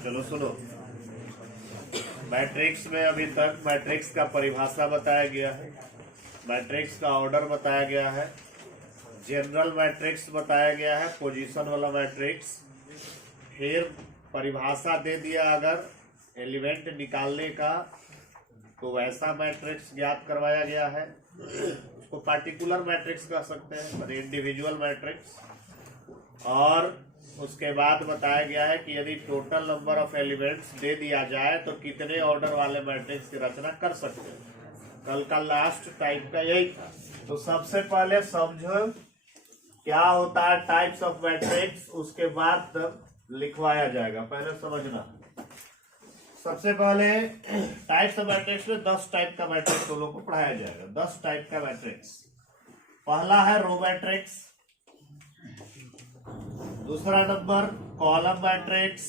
चलो सुनो, मैट्रिक्स में अभी तक मैट्रिक्स का परिभाषा बताया गया है, मैट्रिक्स का ऑर्डर बताया गया है, जनरल मैट्रिक्स बताया गया है, पोजीशन वाला मैट्रिक्स, फिर परिभाषा दे दिया अगर एलिमेंट निकालने का तो वैसा मैट्रिक्स ज्ञात करवाया गया है, उसको पार्टिकुलर मैट्रिक्स कह सकते हैं, मतलब इंडिविजुअल मैट्रिक्स। और उसके बाद बताया गया है कि यदि total number of elements they दिया जाए तो कितने ऑर्डर वाले मैट्रिक्स की रचना कर सकते हैं। कल का लास्ट टाइप का यही था। तो सबसे पहले समझो क्या होता है टाइप्स ऑफ मैट्रिक्स, उसके बाद लिखवाया जाएगा, पहले समझना। सबसे पहले टाइप्स ऑफ मैट्रिक्स में 10 टाइप का मैट्रिक्स तो लोगों को पढ़ाया जाएगा। 10 टाइप का मैट्रिक्स। पहला है रो मैट्रिक्स, दूसरा नंबर कॉलम मैट्रिक्स,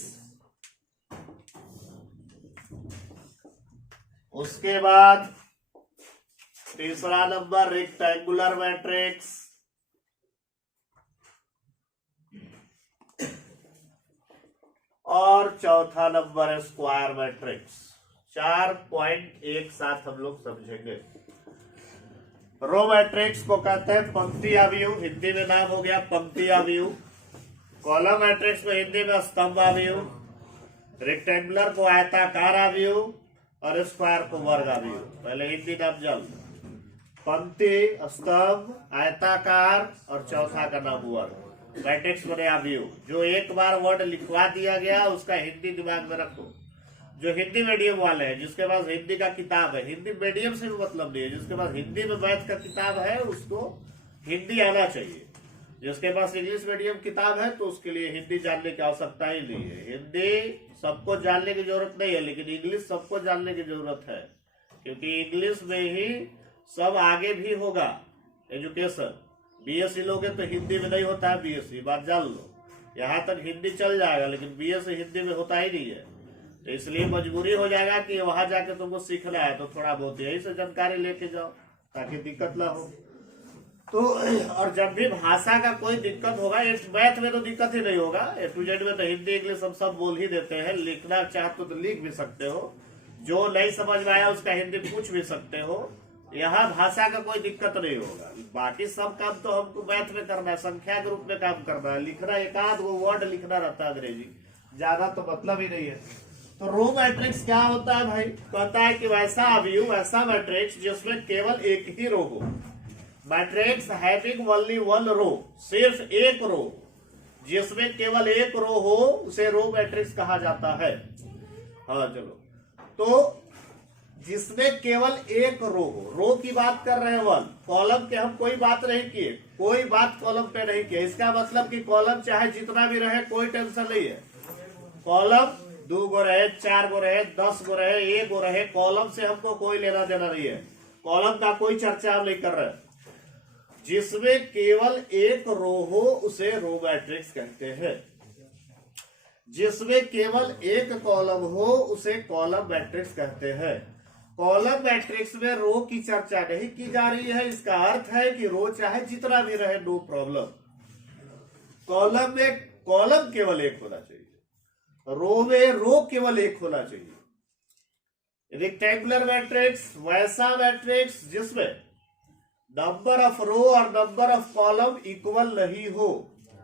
उसके बाद तीसरा नंबर रेक्टेंगुलर मैट्रिक्स, और चौथा नंबर है स्क्वायर मैट्रिक्स। 4 पॉइंट एक साथ हम लोग समझेंगे। रो मैट्रिक्स को कहते हैं पंक्ति अवयव, हिंदी में नाम हो गया पंक्ति अवयव। कॉलम मैट्रिक्स को हिंदी में स्तंभ अवयव, रेक्टेंगुलर को आयताकार अवयव और स्क्वायर को वर्ग अवयव। पहले हिंदी नाम जल, पंक्ति, स्तंभ, आयताकार और चौथा का नाम वर्ग। मैट्रिक्स बने अवयव। जो एक बार वर्ड लिखवा दिया गया उसका हिंदी दिमाग में रखो। जो हिंदी मीडियम वाले हैं, जिसके पास हिंदी का किताब है, हिंदी मीडियम से भी मतलब नहीं है, जिसके पास हिंदी में मैथ का किताब है उसको हिंदी आना चाहिए। जिसके पास इंग्लिश मीडियम किताब है तो उसके लिए हिंदी जानने की आवश्यकता ही नहीं है। हिंदी सबको जानने की जरूरत नहीं है, लेकिन इंग्लिश सबको जानने की जरूरत है, क्योंकि इंग्लिश में ही सब आगे भी होगा। एजुकेशन बीएससी लोगे तो हिंदी में नहीं होता है, बीएससी बात जान लो। यहाँ तक हिंदी चल जाएगा लेकिन बीएससी हिंदी में होता ही नहीं है। तो इसलिए मजबूरी हो जाएगा कि वहां जाके तुमको सीखना है तो थोड़ा बहुत यही से जानकारी लेके जाओ ताकि दिक्कत ना हो। तो और जब भी भाषा का कोई दिक्कत होगा, मैथ में तो दिक्कत ही नहीं होगा, ए टू जेड में तो हिंदी इंग्लिश हम सब बोल ही देते हैं। लिखना चाहते तो लिख भी सकते हो, जो नहीं समझ में आया उसका हिंदी पूछ भी सकते हो। यहाँ भाषा का कोई दिक्कत नहीं होगा। बाकी सब काम तो हमको मैथ में करना है, संख्या के रूप में काम करना है। लिखना एक आध वो वर्ड लिखना रहता है अंग्रेजी, ज्यादा तो मतलब ही नहीं है। तो रो मैट्रिक्स क्या होता है भाई? कहता है कि वैसा अवयव, वैसा मैट्रिक्स जिसमें केवल एक ही रो हो। Matrix having only one row, सिर्फ एक रो, जिसमें केवल एक रो हो उसे रो मैट्रिक्स कहा जाता है। हाँ चलो, तो जिसमें केवल एक रो हो, रो की बात कर रहे हैं वन, कॉलम के हम कोई बात नहीं किए, कोई बात कॉलम पे नहीं किए। इसका मतलब कि कॉलम चाहे जितना भी रहे कोई टेंशन नहीं है। कॉलम 2 गो रहे, 4 गो रहे, 10 गो रहे, 1 गो रहे, कॉलम से हमको कोई लेना देना नहीं है। कॉलम का कोई चर्चा हम नहीं कर रहे। जिसमें केवल एक रो हो उसे रो मैट्रिक्स कहते हैं। जिसमें केवल एक कॉलम हो उसे कॉलम मैट्रिक्स कहते हैं। कॉलम मैट्रिक्स में रो की चर्चा नहीं की जा रही है। इसका अर्थ है कि रो चाहे जितना भी रहे नो प्रॉब्लम। कॉलम में कॉलम केवल एक होना चाहिए, रो में रो केवल एक होना चाहिए। रेक्टेंगुलर मैट्रिक्स वैसा मैट्रिक्स जिसमें नंबर ऑफ रो और नंबर ऑफ कॉलम इक्वल नहीं हो,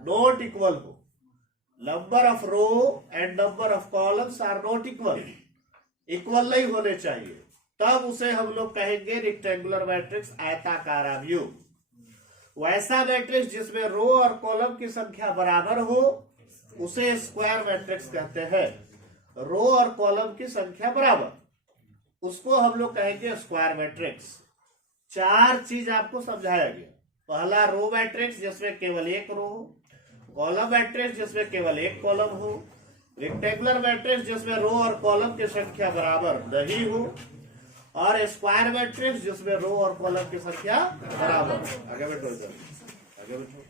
नॉट इक्वल हो। Number of row and number of columns are not equal, equal नहीं होने चाहिए, तब उसे हम लोग कहेंगे रेक्टेंगुलर मैट्रिक्स, आयताकार अवयव। वैसा मैट्रिक्स जिसमें रो और कॉलम की संख्या बराबर हो उसे स्क्वायर मैट्रिक्स कहते हैं। रो और कॉलम की संख्या बराबर, उसको हम लोग कहेंगे स्क्वायर मैट्रिक्स। 4 चीज आपको समझाया गया। पहला रो मैट्रिक्स जिसमें केवल एक रो हो, कॉलम मैट्रिक्स जिसमें केवल एक कॉलम हो, रेक्टेंगुलर मैट्रिक्स जिसमें रो और कॉलम की संख्या बराबर नहीं हो, और स्क्वायर मैट्रिक्स जिसमें रो और कॉलम की संख्या बराबर। आगे बैठो, आगे बैठो।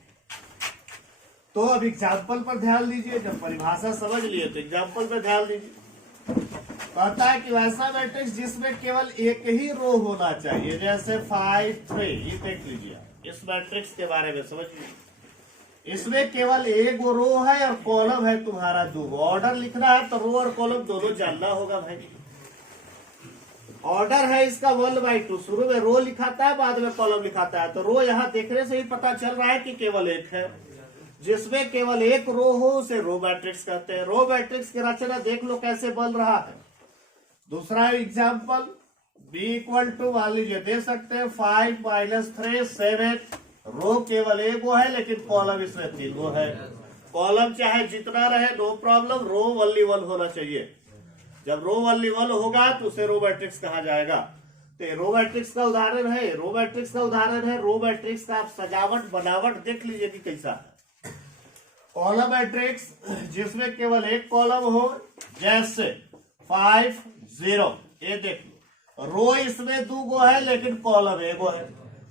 तो अब एग्जाम्पल पर ध्यान दीजिए। जब परिभाषा समझ लिए तो एग्जाम्पल पर ध्यान दीजिए। कहता है कि वैसा मैट्रिक्स जिसमें केवल एक ही रो होना चाहिए, जैसे 5 3, ये देख लीजिए। इस मैट्रिक्स के बारे में समझिए। इसमें केवल एक वो रो है और कॉलम है तुम्हारा दो। ऑर्डर लिखना है तो रो और कॉलम दोनों जानना होगा भाई। ऑर्डर है इसका 1/2, शुरू में रो लिखाता है बाद में कॉलम लिखाता है, तो रो यहाँ देखने से ही पता चल रहा है कि केवल एक है। जिसमें केवल एक रो हो उसे रो मैट्रिक्स कहते हैं। रो मैट्रिक्स की रचना देख लो कैसे बन रहा है। दूसरा एग्जाम्पल b इक्वल टू मान लीजिए दे सकते हैं 5 - 3 7। रो केवल एक वो है लेकिन कॉलम इसमें 3 वो है। कॉलम चाहे जितना रहे नो प्रॉब्लम, रो ओनली 1 होना चाहिए। जब रो ओनली 1 होगा तो उसे रो मैट्रिक्स कहा जाएगा। तो रो मैट्रिक्स का उदाहरण है, रो मैट्रिक्स का उदाहरण है। रो मैट्रिक्स का आप सजावट बनावट देख लीजिए कि कैसा है। कॉलम मैट्रिक्स जिसमें केवल एक कॉलम हो, जैसे 5 0, ये देख लो। रो इसमें 2 गो है लेकिन कॉलम एक गो है।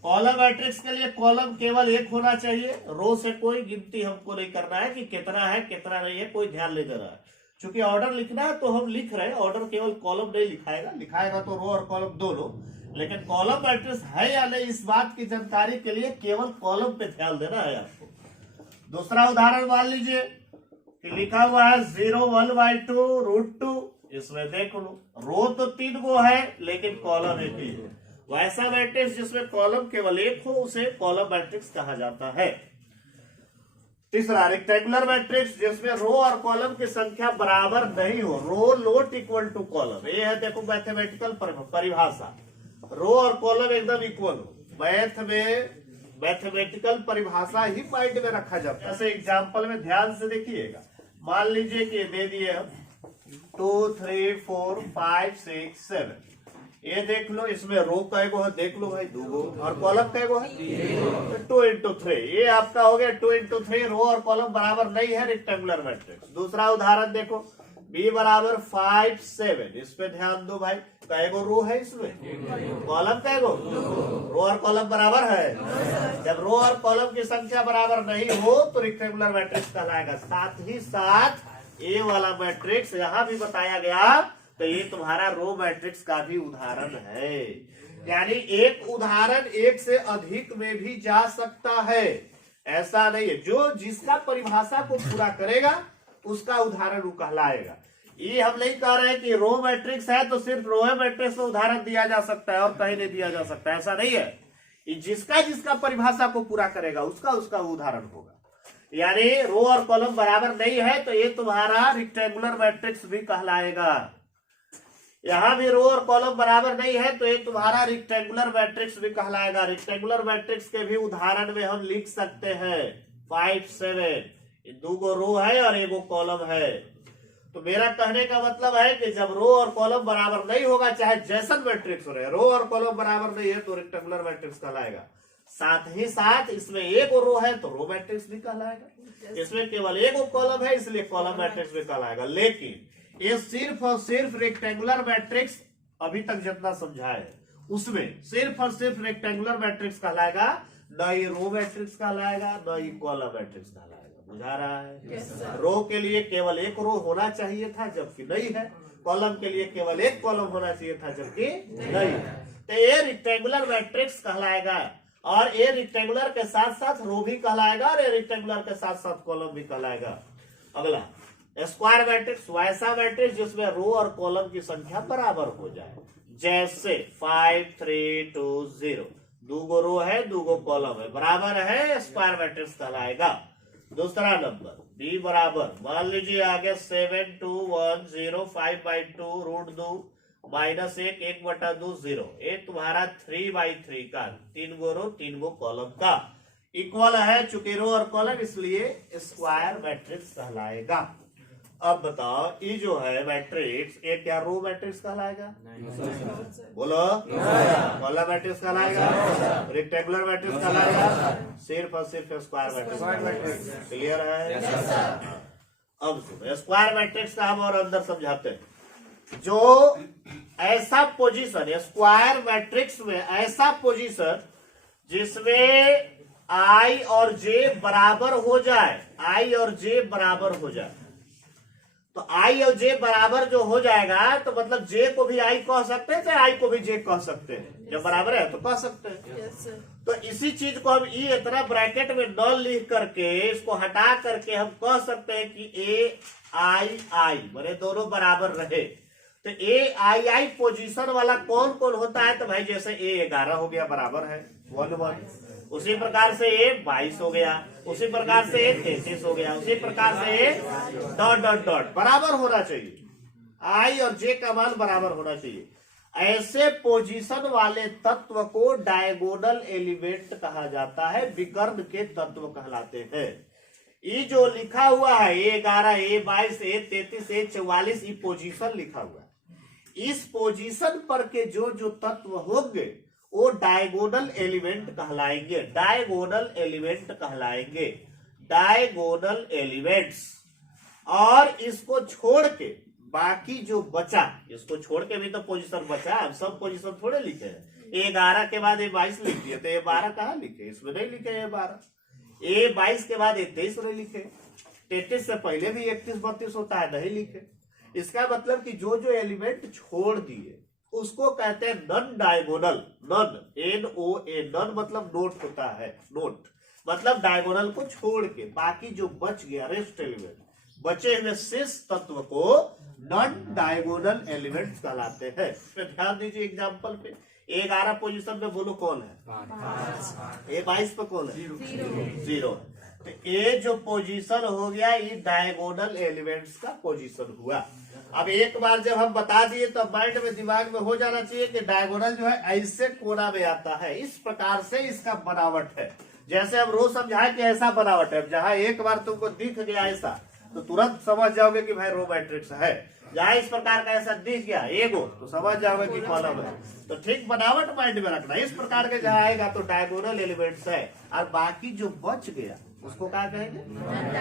कॉलम मैट्रिक्स के लिए कॉलम केवल एक होना चाहिए। रो से कोई गिनती हमको नहीं करना है कि कितना है कितना नहीं है, कोई ध्यान नहीं देना है। चूंकि ऑर्डर लिखना है तो हम लिख रहे हैं, ऑर्डर केवल कॉलम नहीं लिखाएगा, लिखाएगा तो रो और कॉलम दोनों। लेकिन कॉलम मैट्रिक्स है या नहीं इस बात की जानकारी के लिए केवल कॉलम पे ध्यान देना है आपको। दूसरा उदाहरण मान लीजिए कि लिखा हुआ है 0 1/2 √2। इसमें देख लो रो तो 3 गो है लेकिन कॉलम एक ही है। वैसा मैट्रिक्स जिसमें कॉलम केवल एक हो उसे कॉलम मैट्रिक्स कहा जाता है। तीसरा रेक्टेंगुलर मैट्रिक्स जिसमें रो और कॉलम की संख्या बराबर नहीं हो, रो नॉट इक्वल टू कॉलम। ये है देखो मैथमेटिकल परिभाषा, रो और कॉलम एकदम इक्वल हो। मैथ में मैथमेटिकल परिभाषा ही माइंड में रखा जाता है। ऐसे एग्जाम्पल में ध्यान से देखिएगा। मान लीजिए कि दे दिए हम 2 3 4 5 6 7। ये देख लो इसमें रो कैगो है, देख लो भाई 2 गो, और कॉलम कैगो है 2 × 3। ये आपका हो गया 2 × 3। रो और कॉलम बराबर नहीं है रेक्टेंगुलर मैट्रिक्स। दूसरा उदाहरण देखो b बराबर 5 7। इस पे ध्यान दो भाई, कैगो रो है इसमें, कॉलम कैगो, रो और कॉलम बराबर है। जब रो और कॉलम की संख्या बराबर नहीं हो तो रेक्टेंगुलर मैट्रिक्स कहलाएगा। साथ ही साथ ये वाला मैट्रिक्स यहाँ भी बताया गया, तो ये तुम्हारा रो मैट्रिक्स का भी उदाहरण है। यानी एक उदाहरण एक से अधिक में भी जा सकता है, ऐसा नहीं है। जो जिसका परिभाषा को पूरा करेगा उसका उदाहरण वो कहलाएगा। ये हम नहीं कह रहे हैं कि रो मैट्रिक्स है तो सिर्फ रो मैट्रिक्स में उदाहरण दिया जा सकता है और कहीं नहीं दिया जा सकता, ऐसा नहीं है। ये जिसका जिसका परिभाषा को पूरा करेगा उसका उसका उदाहरण होगा। यानी रो और कॉलम बराबर नहीं है तो ये तुम्हारा रेक्टेंगुलर मैट्रिक्स भी कहलाएगा। यहाँ भी रो और कॉलम बराबर नहीं है तो ये तुम्हारा रेक्टेंगुलर मैट्रिक्स भी कहलाएगा। रेक्टेंगुलर मैट्रिक्स के भी उदाहरण में हम लिख सकते हैं 5 7। 2 गो रो है और 1 गो कॉलम है। तो मेरा कहने का मतलब है कि जब रो और कॉलम बराबर नहीं होगा, चाहे जैसन मैट्रिक्स हो रहे, रो और कॉलम बराबर नहीं है तो रेक्टेंगुलर मैट्रिक्स कहलाएगा। साथ ही साथ इसमें 1 गो रो है तो रो मैट्रिक्स भी कहलाएगा। इसमें केवल 1 गो कॉलम है इसलिए कॉलम मैट्रिक्स भी कहलाएगा। लेकिन ये सिर्फ और सिर्फ रेक्टेंगुलर मैट्रिक्स अभी तक जितना समझा है उसमें सिर्फ और सिर्फ रेक्टेंगुलर मैट्रिक्स कहलाएगा, न ही रो मैट्रिक्स कहलाएगा न ही कॉलम मैट्रिक्स कहलाएगा। बुझा रहा है? रो के लिए केवल 1 रो होना चाहिए था जबकि नहीं है, कॉलम के लिए केवल 1 कॉलम होना चाहिए था जबकि नहीं है। तो ये रेक्टेंगुलर मैट्रिक्स कहलाएगा। और ये रेक्टेंगुलर के साथ साथ रो भी कहलाएगा और ये रेक्टेंगुलर के साथ साथ कॉलम भी कहलाएगा। अगला स्क्वायर मैट्रिक्स, वैसा मैट्रिक्स जिसमें रो और कॉलम की संख्या बराबर हो जाए, जैसे 5 3 2 0। 2 गो रो है 2 गो कॉलम है, बराबर है, स्क्वायर मैट्रिक्स कहलाएगा। दूसरा नंबर b बराबर मान लीजिए आगे 7 2 1 0 5/2 √2 -1 1/2 0। ये तुम्हारा 3/3 का 3 गो रो 3 गो कॉलम का इक्वल है। चूंकि रो और कॉलम इसलिए स्क्वायर मैट्रिक्स कहलाएगा। अब बताओ ये जो है मैट्रिक्स, ये क्या रो मैट्रिक्स कहलाएगा? बोलो, कॉलम मैट्रिक्स कहलाएगा, रेक्टेंगुलर मैट्रिक्स कहलाएगा, सिर्फ और सिर्फ स्क्वायर मैट्रिक्स। क्लियर है? अब स्क्वायर मैट्रिक्स का हम और अंदर समझाते हैं। जो ऐसा पोजीशन स्क्वायर मैट्रिक्स में, ऐसा पोजीशन जिसमें आई और जे बराबर हो जाए, आई और जे बराबर हो जाए, तो आई और जे बराबर जो हो जाएगा तो मतलब जे को भी आई कह सकते हैं, चाहे आई को भी जे कह सकते हैं। जब बराबर है तो कह सकते हैं। Yes sir. तो इसी चीज को हम ई इतना ब्रैकेट में न लिख करके इसको हटा करके हम कह सकते हैं कि ए आई आई बड़े दोनों बराबर रहे। तो ए आई आई पोजीशन वाला कौन कौन होता है? तो भाई जैसे ए 11 हो गया बराबर है 1 1, उसी प्रकार से ए 22 हो गया, उसी प्रकार से ए 33 हो गया, उसी प्रकार से ए डॉट डॉट डॉट बराबर होना चाहिए। आई और जे का मान बराबर होना चाहिए। ऐसे पोजीशन वाले तत्व को डायगोनल एलिमेंट कहा जाता है, विकर्ण के तत्व कहलाते हैं। ये जो लिखा हुआ है ए 11 ए 22 ए 33 ए 44 ये पोजीशन लिखा हुआ है। इस पोजीशन पर के जो जो तत्व होंगे वो डायगोनल एलिमेंट कहलाएंगे। डायगोनल एलिमेंट कहलाएंगे, डायगोनल एलिमेंट्स। और इसको छोड़ के बाकी जो बचा, इसको छोड़ के भी तो पोजीशन बचा, हम सब पोजीशन थोड़े लिखे हैं। ए 11 के बाद ए 22 लिख दिए तो ए 12 कहाँ लिखे? इसमें नहीं लिखे ए 12। ए 22 के बाद ए 23 नहीं लिखे, 33 से पहले भी 31 32 होता है, नहीं लिखे। इसका मतलब कि जो जो एलिमेंट छोड़ दिए उसको कहते हैं non diagonal. Non NON non मतलब नोट होता है, नोट मतलब डायगोनल को छोड़ के बाकी जो बच गया रेस्ट एलिमेंट, बचे हुए शेष तत्व को नॉन डायगोनल एलिमेंट्स कहलाते हैं। पे ध्यान दीजिए एग्जांपल पे। ए 11 पोजीशन पे बोलो कौन है? ए 22 पे कौन है? 0। तो ए जो पोजीशन हो गया ये डायगोनल एलिमेंट्स का पोजीशन हुआ। अब एक बार जब हम बता दिए तो माइंड में दिमाग में हो जाना चाहिए कि डायगोनल जो है ऐसे कोना में आता है, इस प्रकार से इसका बनावट है। जैसे हम रोज समझाए कि ऐसा बनावट है, जहां एक बार तुमको दिख गया ऐसा तो तुरंत समझ जाओगे कि भाई रो मैट्रिक्स है। जहां इस प्रकार का ऐसा दिख गया एगो तो समझ जाओगे कि कॉलम है। तो ठीक बनावट माइंड में रखना। इस प्रकार के जहां आएगा तो डायगोनल एलिमेंट्स है, और बाकी जो बच गया उसको क्या कहेंगे?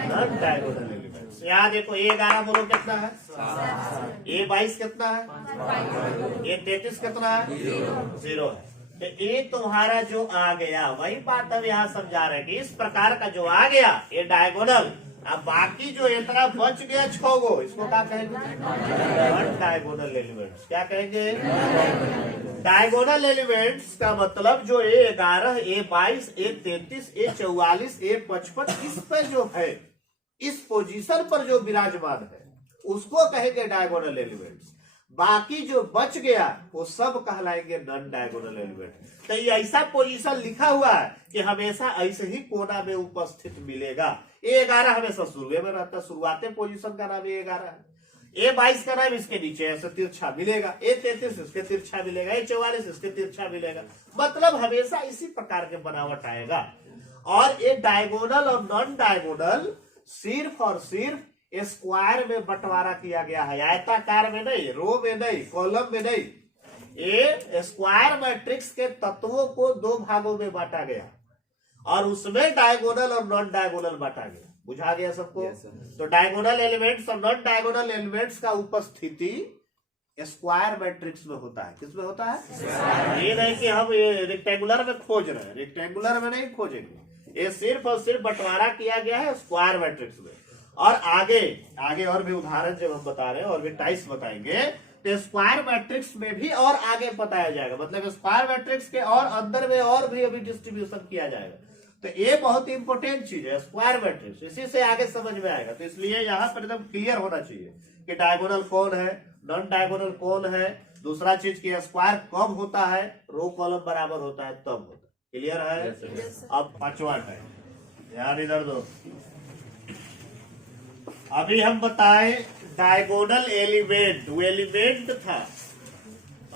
Non diagonal elements. यहाँ देखो ए 11 बोलो कितना है? ए 22 कितना है? ए 33 कितना है? 0 है। तो ए तुम्हारा जो आ गया वही बात हम यहाँ समझा रहे हैं कि इस प्रकार का जो आ गया ये डायगोनल। अब बाकी जो इतना बच गया 6 गो, इसको क्या कहेंगे? Non diagonal elements. क्या कहेंगे? डायगोनल एलिमेंट्स का मतलब जो ए 11 ए 22 ए 33 ए 44 ए 55 इस पे जो है, इस पोजीशन पर जो विराजमान है उसको कहेंगे डायगोनल एलिमेंट्स। बाकी जो बच गया वो सब कहलाएंगे नॉन डायगोनल एलिमेंट। तो ये ऐसा पोजीशन लिखा हुआ है कि हमेशा ऐसे ही कोना में उपस्थित मिलेगा। ए 11 हमेशा शुरू में रहता है, शुरुआती पोजीशन का नाम ए 11 है। ए 22 का नाम इसके नीचे ऐसे तिरछा मिलेगा, ए 33 इसके तिरछा मिलेगा, ए 44 इसके तिरछा मिलेगा। मतलब हमेशा इसी प्रकार के बनावट आएगा। और ये डायगोनल और नॉन डायगोनल सिर्फ और सिर्फ स्क्वायर में बंटवारा किया गया है, आयताकार में नहीं, रो में नहीं, कॉलम में नहीं। ये स्क्वायर मैट्रिक्स के तत्वों को 2 भागों में बांटा गया और उसमें डायगोनल और नॉन डायगोनल बांटा गया। बुझा गया सबको? तो डायगोनल एलिमेंट्स और नॉन डायगोनल एलिमेंट्स का उपस्थिति स्क्वायर मैट्रिक्स में होता है। किसमें होता है? ये नहीं कि हम ये रेक्टेंगुलर में खोज रहे हैं, रेक्टेंगुलर में नहीं खोजेंगे। ये सिर्फ और सिर्फ बंटवारा किया गया है स्क्वायर मैट्रिक्स में। और आगे और भी उदाहरण जब हम बता रहे हैं और भी टाइप्स बताएंगे तो स्क्वायर मैट्रिक्स में भी और आगे बताया जाएगा। मतलब स्क्वायर मैट्रिक्स के और अंदर में और भी अभी डिस्ट्रीब्यूशन किया जाएगा। तो ये बहुत इंपॉर्टेंट चीज है स्क्वायर मैट्रिक्स, इसी से आगे समझ में आएगा। तो इसलिए यहाँ पर एकदम क्लियर होना चाहिए कि डायगोनल कौन है, नॉन डायगोनल कौन है। दूसरा चीज की स्क्वायर कब होता है? रो कॉलम बराबर होता है तब होता है। क्लियर है? अब 5वां टाइप, ध्यान इधर दो। अभी हम बताए डायगोनल एलिमेंट, वो एलिमेंट था।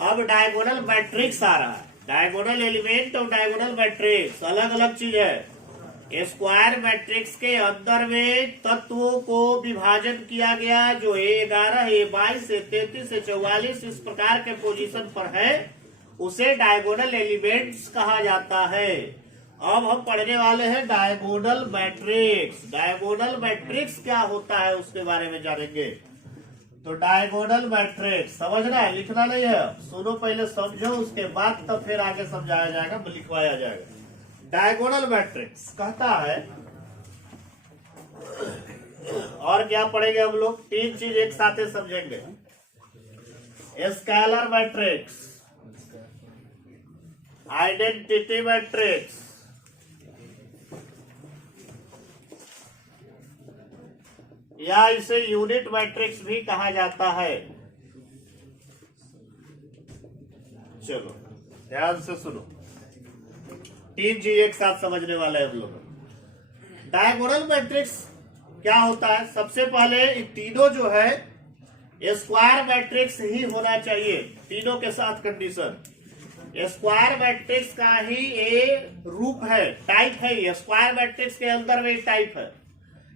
अब डायगोनल मैट्रिक्स आ रहा है। डायगोनल एलिमेंट और डायगोनल मैट्रिक्स अलग अलग चीज है। स्क्वायर मैट्रिक्स के अंदर में तत्वों को विभाजन किया गया जो A11 A22 A33 A44 इस प्रकार के पोजीशन पर है, उसे डायगोनल एलिमेंट्स कहा जाता है। अब हम पढ़ने वाले हैं डायगोनल मैट्रिक्स। डायगोनल मैट्रिक्स क्या होता है उसके बारे में जानेंगे। तो डायगोनल मैट्रिक्स समझना है, लिखना नहीं है। सुनो पहले, समझो, उसके बाद तब फिर आगे समझाया जाएगा, लिखवाया जाएगा। डायगोनल मैट्रिक्स कहता है, और क्या पढ़ेंगे हम लोग? 3 चीज एक साथ ही समझेंगे। स्केलर मैट्रिक्स, आइडेंटिटी मैट्रिक्स, या इसे यूनिट मैट्रिक्स भी कहा जाता है। चलो ध्यान से सुनो, 3 चीज एक साथ समझने वाले हैं हम लोग। डायगोनल मैट्रिक्स क्या होता है? सबसे पहले इन तीनों जो है स्क्वायर मैट्रिक्स ही होना चाहिए, तीनों के साथ कंडीशन। स्क्वायर मैट्रिक्स का ही ये रूप है, टाइप है, ये स्क्वायर मैट्रिक्स के अंदर में टाइप है,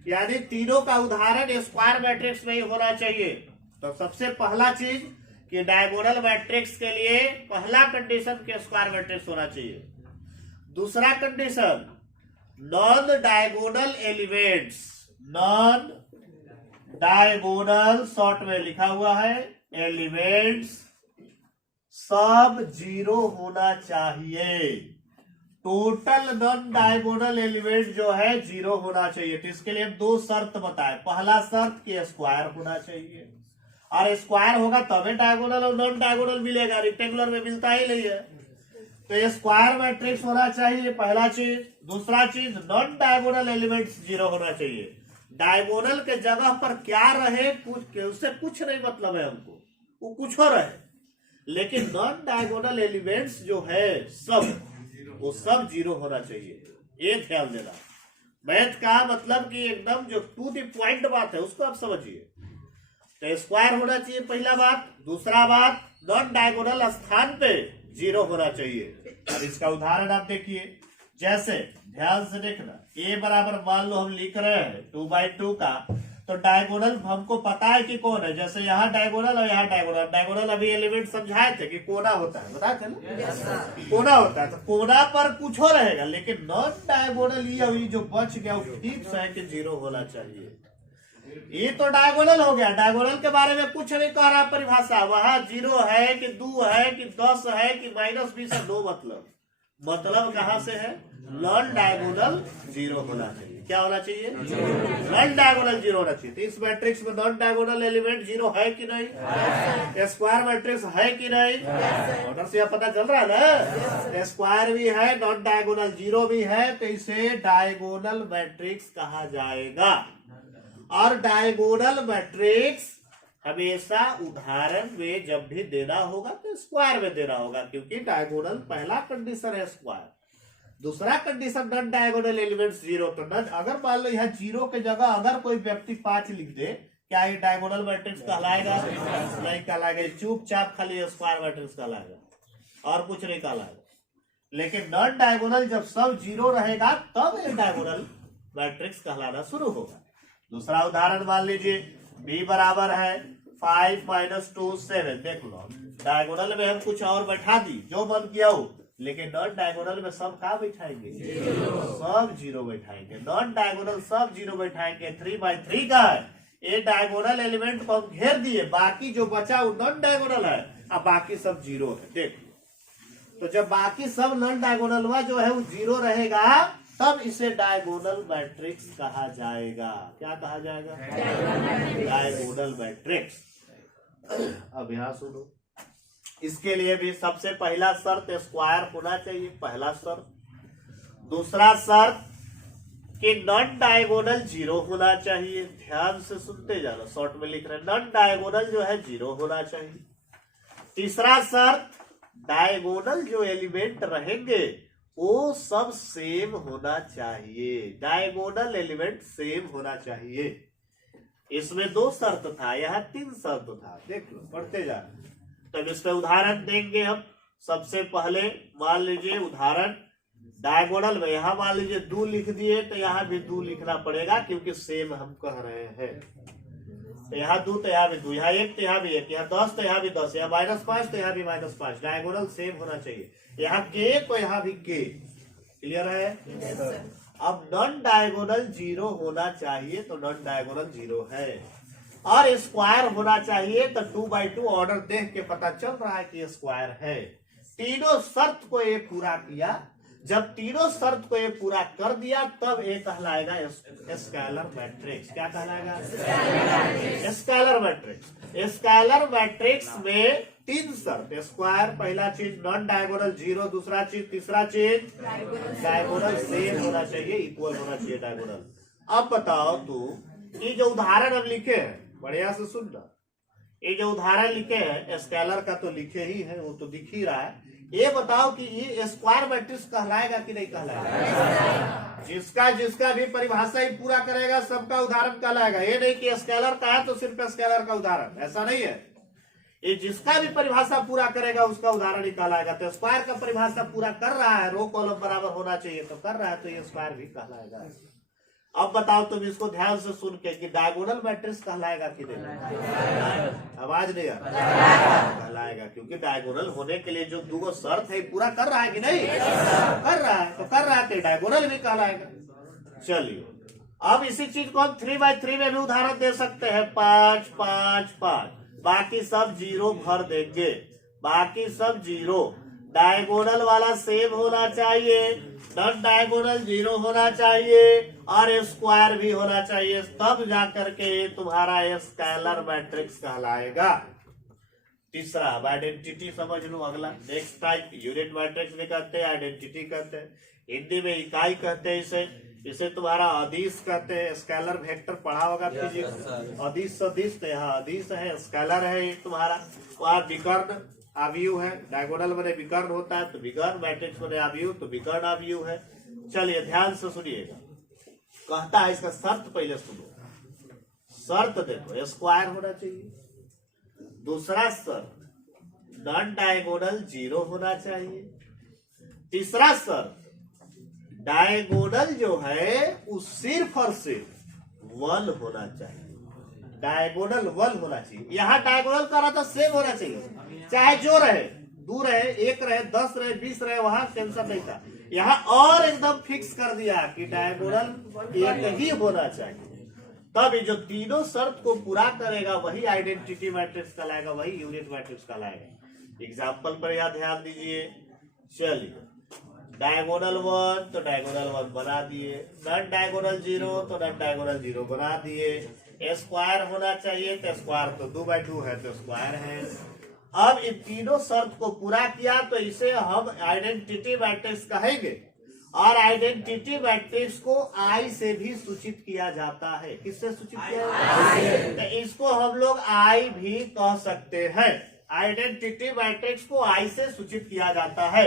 यानी तीनों का उदाहरण स्क्वायर मैट्रिक्स में ही होना चाहिए। तो सबसे पहला चीज कि डायगोनल मैट्रिक्स के लिए पहला कंडीशन के स्क्वायर मैट्रिक्स होना चाहिए। दूसरा condition, non diagonal elements, non diagonal short में लिखा हुआ है एलिमेंट्स, सब 0 होना चाहिए। टोटल नॉन डायगोनल एलिमेंट जो है 0 होना चाहिए। तो इसके लिए हम 2 शर्त बताए। पहला शर्त कि स्क्वायर होना चाहिए, और स्क्वायर होगा तभी डायगोनल और नॉन डायगोनल मिलेगा, रेक्टेंगुलर में मिलता ही नहीं है। तो ये स्क्वायर मैट्रिक्स होना चाहिए, पहला चीज। दूसरा चीज, नॉन डायगोनल एलिमेंट्स 0 होना चाहिए। डायगोनल के जगह पर क्या रहे उससे कुछ नहीं मतलब है हमको, वो कुछ और रहे, लेकिन नॉन डायगोनल एलिमेंट्स जो है सब, वो सब 0 होना चाहिए। ये ध्यान देना। मैथ का मतलब कि एकदम जो टू द पॉइंट बात है उसको आप समझिए। तो स्क्वायर होना चाहिए पहला बात। दूसरा बात, नॉन डायगोनल स्थान पे 0 होना चाहिए। अब इसका उदाहरण आप देखिए, जैसे ध्यान से देखना, a बराबर मान लो हम लिख रहे हैं 2/2 का, तो डायगोनल हमको पता है कि कौन है। जैसे यहाँ डायगोनल और यहाँ डायगोनल, डायगोनल अभी एलिमेंट समझाए थे कि कोना होता है, बताए थे ना? कोना होता है, तो कोना पर कुछ हो रहेगा, लेकिन नॉन डायगोनल ये जो बच गया वो ठीक है कि 0 होना चाहिए। ये तो डायगोनल हो गया, डायगोनल के बारे में कुछ नहीं कह रहा परिभाषा। वहां 0 है कि 2 है कि 10 है कि -20 है, नो मतलब कहां से है? नॉन डायगोनल 0 होना चाहिए। क्या होना चाहिए? नॉन डायगोनल 0 होना चाहिए। तो इस मैट्रिक्स में नॉन डायगोनल एलिमेंट 0 है कि नहीं? स्क्वायर मैट्रिक्स है कि नहीं? ऑर्डर से पता चल रहा है ना? स्क्वायर भी है, नॉन डायगोनल 0 भी है, तो इसे डायगोनल मैट्रिक्स कहा जाएगा। और डायगोनल मैट्रिक्स हमेशा उदाहरण में जब भी देना होगा तो स्क्वायर में देना होगा, क्योंकि डायगोनल पहला कंडीशन है स्क्वायर। दूसरा कंडीशन नॉन डायगोनल एलिमेंट्स 0। तो अगर मान लो यहाँ 0 के जगह अगर कोई व्यक्ति 5 लिख दे, क्या ये डायगोनल मैट्रिक्स कहलाएगा? नहीं कहलाएगा, चुपचाप खाली स्क्वायर मैट्रिक्स कहलाएगा और कुछ नहीं कहलाएगा। लेकिन नॉन डायगोनल जब सब 0 रहेगा तब ये डायगोनल मैट्रिक्स कहलाना शुरू होगा। दूसरा उदाहरण मान लीजिए, b बराबर है 5 - 2 7। देख लो, डायगोनल में हम कुछ और बैठा दी जो मन किया हो, लेकिन नॉन डायगोनल में सब क्या बैठाएंगे? सब 0 बैठाएंगे। नॉन डायगोनल सब 0 बैठाएंगे। 3/3 का है, ये डायगोनल एलिमेंट को हम घेर दिए, बाकी जो बचा वो नॉन डायगोनल है, अब बाकी सब 0 है। देख, तो जब बाकी सब नॉन डायगोनल हुआ जो है वो 0 रहेगा, तब इसे डायगोनल मैट्रिक्स कहा जाएगा। क्या कहा जाएगा? Diagonal matrix. अब यहां सुनो, इसके लिए भी सबसे पहला शर्त स्क्वायर होना चाहिए, पहला शर्त। दूसरा शर्त कि नॉन डायगोनल 0 होना चाहिए। ध्यान से सुनते जाना, शॉर्ट में लिख रहे हैं, नॉन डायगोनल जो है 0 होना चाहिए। तीसरा शर्त, डायगोनल जो एलिमेंट रहेंगे वो सब सेम होना चाहिए। डायगोनल एलिमेंट सेम होना चाहिए। इसमें 2 शर्त था, यहाँ 3 शर्त था। देख लो, पढ़ते जाना। तब इस पे उदाहरण देंगे हम। सबसे पहले मान लीजिए उदाहरण, डायगोनल में यहाँ मान लीजिए 2 लिख दिए, तो यहाँ भी 2 लिखना पड़ेगा, क्योंकि सेम हम कह रहे हैं। तो यहाँ 2 तो यहाँ भी 2, यहाँ 1 तो यहाँ भी 1, यहाँ 10 तो यहाँ भी 10, यहाँ -5 तो यहाँ भी -5। डायगोनल सेम होना चाहिए। यहाँ के तो यहाँ भी के। क्लियर है? अब नॉन डायगोनल 0 होना चाहिए, तो नॉन डायगोनल 0 है। और स्क्वायर होना चाहिए, तो 2/2 ऑर्डर देख के पता चल रहा है कि स्क्वायर है। तीनों शर्त को ये पूरा किया, जब तीनों शर्त को ये पूरा कर दिया तब ये कहलाएगा स्केलर मैट्रिक्स। क्या कहलाएगा? Scalar matrix. स्केलर मैट्रिक्स में तीन शर्त, स्क्वायर पहला चीज, नॉन डायगोनल जीरो दूसरा चीज, तीसरा चीज डायगोनल सेम होना चाहिए, इक्वल होना चाहिए डायगोनल। अब बताओ तू, ये जो उदाहरण हम लिखे हैं, बढ़िया से सुनना, ये जो उदाहरण लिखे हैं स्केलर का तो लिखे ही है, वो तो दिख ही रहा है। ये बताओ कि ये स्क्वायर मैट्रिक्स कहलाएगा कि नहीं कहलाएगा? जिसका जिसका भी परिभाषा ही पूरा करेगा सबका उदाहरण कहलाएगा। ये नहीं कि स्केलर का है तो सिर्फ स्केलर का उदाहरण, ऐसा नहीं है। ये जिसका भी परिभाषा पूरा करेगा उसका उदाहरण ही कहलाएगा। तो स्क्वायर का परिभाषा पूरा कर रहा है, रो कॉलम बराबर होना चाहिए तो कर रहा है, तो ये स्क्वायर भी कहलाएगा। अब बताओ तुम इसको ध्यान से सुन के कि डायगोनल मैट्रिक्स कहलाएगा कि नहीं? आवाज नहीं आ रहा? कहलाएगा, क्योंकि डायगोनल होने के लिए जो दो शर्त है पूरा कर रहा है कि नहीं? कर रहा है, तो कर रहा है तो डायगोनल भी कहलाएगा। चलिए अब इसी चीज को हम 3x3 में भी उदाहरण दे सकते हैं। 5 5 5, बाकी सब जीरो भर देंगे, बाकी सब जीरो। डायगोनल वाला सेम होना चाहिए, नॉन डायगोनल जीरो होना चाहिए और स्क्वायर भी होना चाहिए, तब जाकर के तुम्हारा स्केलर मैट्रिक्स कहलाएगा। तीसरा, अब आइडेंटिटी समझ लो। अगला नेक्स्ट टाइप यूनिट मैट्रिक्स भी कहते हैं, आइडेंटिटी कहते हैं, हिंदी में इकाई कहते हैं। इसे तुम्हारा अदिश कहते हैं। स्केलर वेक्टर पढ़ा होगा फिजिक्स, अदिश सदिश, तो यहाँ अदिश है, स्केलर है ये तुम्हारा। वहाँ विकर्ण अवयव है, डायगोनल बने विकर्ण होता है तो विकर्ण, मैट्रिक्स बने अवयव तो विकर्ण अवयव है। चलिए ध्यान से सुनिएगा, कहता है इसका शर्त पहले सुनो। शर्त देखो, स्क्वायर होना चाहिए। दूसरा शर्त, नॉन डायगोनल जीरो होना चाहिए। तीसरा शर्त, डायगोनल जो है वो सिर्फ और सिर्फ 1 होना चाहिए, डायगोनल 1 होना चाहिए। यहाँ डायगोनल का रहा था सेम होना चाहिए, चाहे जो रहे, 2 रहे, 1 रहे, 10 रहे, 20 रहे, वहां टेंशन नहीं था। यहाँ और एकदम फिक्स कर दिया कि डायगोनल एक ही होना चाहिए। तब ये जो तीनों शर्त को पूरा करेगा वही आइडेंटिटी मैट्रिक्स कहलाएगा, वही यूनिट मैट्रिक्स कहलाएगा। एग्जाम्पल पर यहाँ ध्यान दीजिए। चलिए, डायगोनल 1 तो डायगोनल 1 बना दिए, नॉन डायगोनल जीरो तो नॉन डायगोनल जीरो बना दिए। स्क्वायर होना चाहिए तो स्क्वायर तो 2x2 है तो स्क्वायर है। अब इन तीनों शर्त को पूरा किया तो इसे हम आइडेंटिटी मैट्रिक्स कहेंगे। और आइडेंटिटी मैट्रिक्स को आई से भी सूचित किया जाता है। किससे सूचित किया जाता है? तो इसको हम लोग आई भी कह सकते हैं। आइडेंटिटी मैट्रिक्स को आई से सूचित किया जाता है।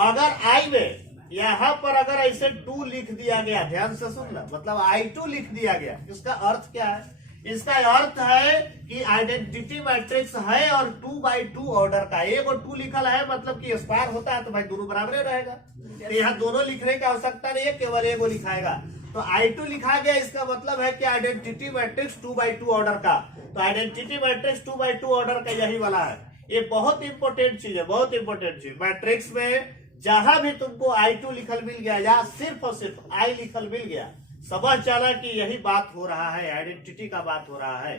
अगर आई में यहाँ पर अगर ऐसे 2 लिख दिया गया, ध्यान से सुनना, मतलब I2 लिख दिया गया, इसका अर्थ क्या है? इसका अर्थ है कि आइडेंटिटी मैट्रिक्स है और 2x2 ऑर्डर का। एक और 2 लिखल है मतलब कि स्क्वायर होता है तो भाई दोनों बराबर रहेगा। तो यहाँ दोनों लिखने की आवश्यकता नहीं है, केवल एक लिखाएगा। तो I2 लिखा गया, इसका मतलब है कि आइडेंटिटी मैट्रिक्स 2x2 ऑर्डर का। तो आइडेंटिटी मैट्रिक्स 2x2 ऑर्डर का यही वाला है। ये बहुत इंपॉर्टेंट चीज है, बहुत इंपॉर्टेंट चीज। मैट्रिक्स में जहां भी तुमको I2 लिखल मिल गया या सिर्फ और सिर्फ I लिखल मिल गया, समझ चला कि यही बात हो रहा है, आइडेंटिटी का बात हो रहा है।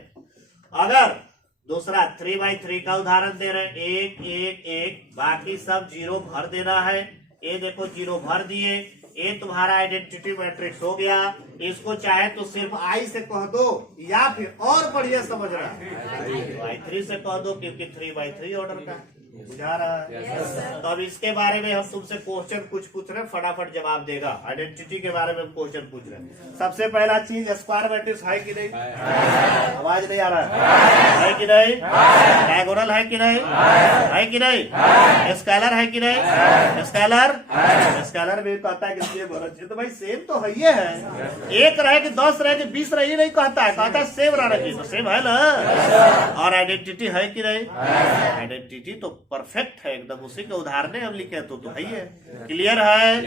अगर दूसरा 3x3 का उदाहरण दे रहे, 1 1 1, बाकी सब जीरो भर देना है। ये देखो जीरो भर दिए, ये तुम्हारा आइडेंटिटी मैट्रिक्स हो गया। इसको चाहे तो सिर्फ I से कह दो या फिर और बढ़िया समझ रहा है I3 से कह दो, क्योंकि 3x3 ऑर्डर का बुझा रहा है। तो अब इसके बारे में हम तुमसे क्वेश्चन कुछ पूछ रहे हैं, फटाफट जवाब देगा। आइडेंटिटी के बारे में क्वेश्चन पूछ रहे हैं। सबसे पहला चीज, स्क्वायर मैट्रिक्स है कि नहीं? आवाज नहीं आ रहा है कि नहीं? डायगोनल है कि नहीं? है कि नहीं? स्केलर है कि नहीं? स्केलर, स्केलर भी कहता है कि सेम होना चाहिए। तो भाई सेम तो है ही है, 1 रहे कि 10 रहे कि 20 रहे नहीं कहता है, कहता है सेम रहना चाहिए। तो सेम है ना। और आइडेंटिटी है कि नहीं? आइडेंटिटी तो परफेक्ट है एकदम, उसी के उदाहरण हम लिखे तो है ही है। क्लियर है?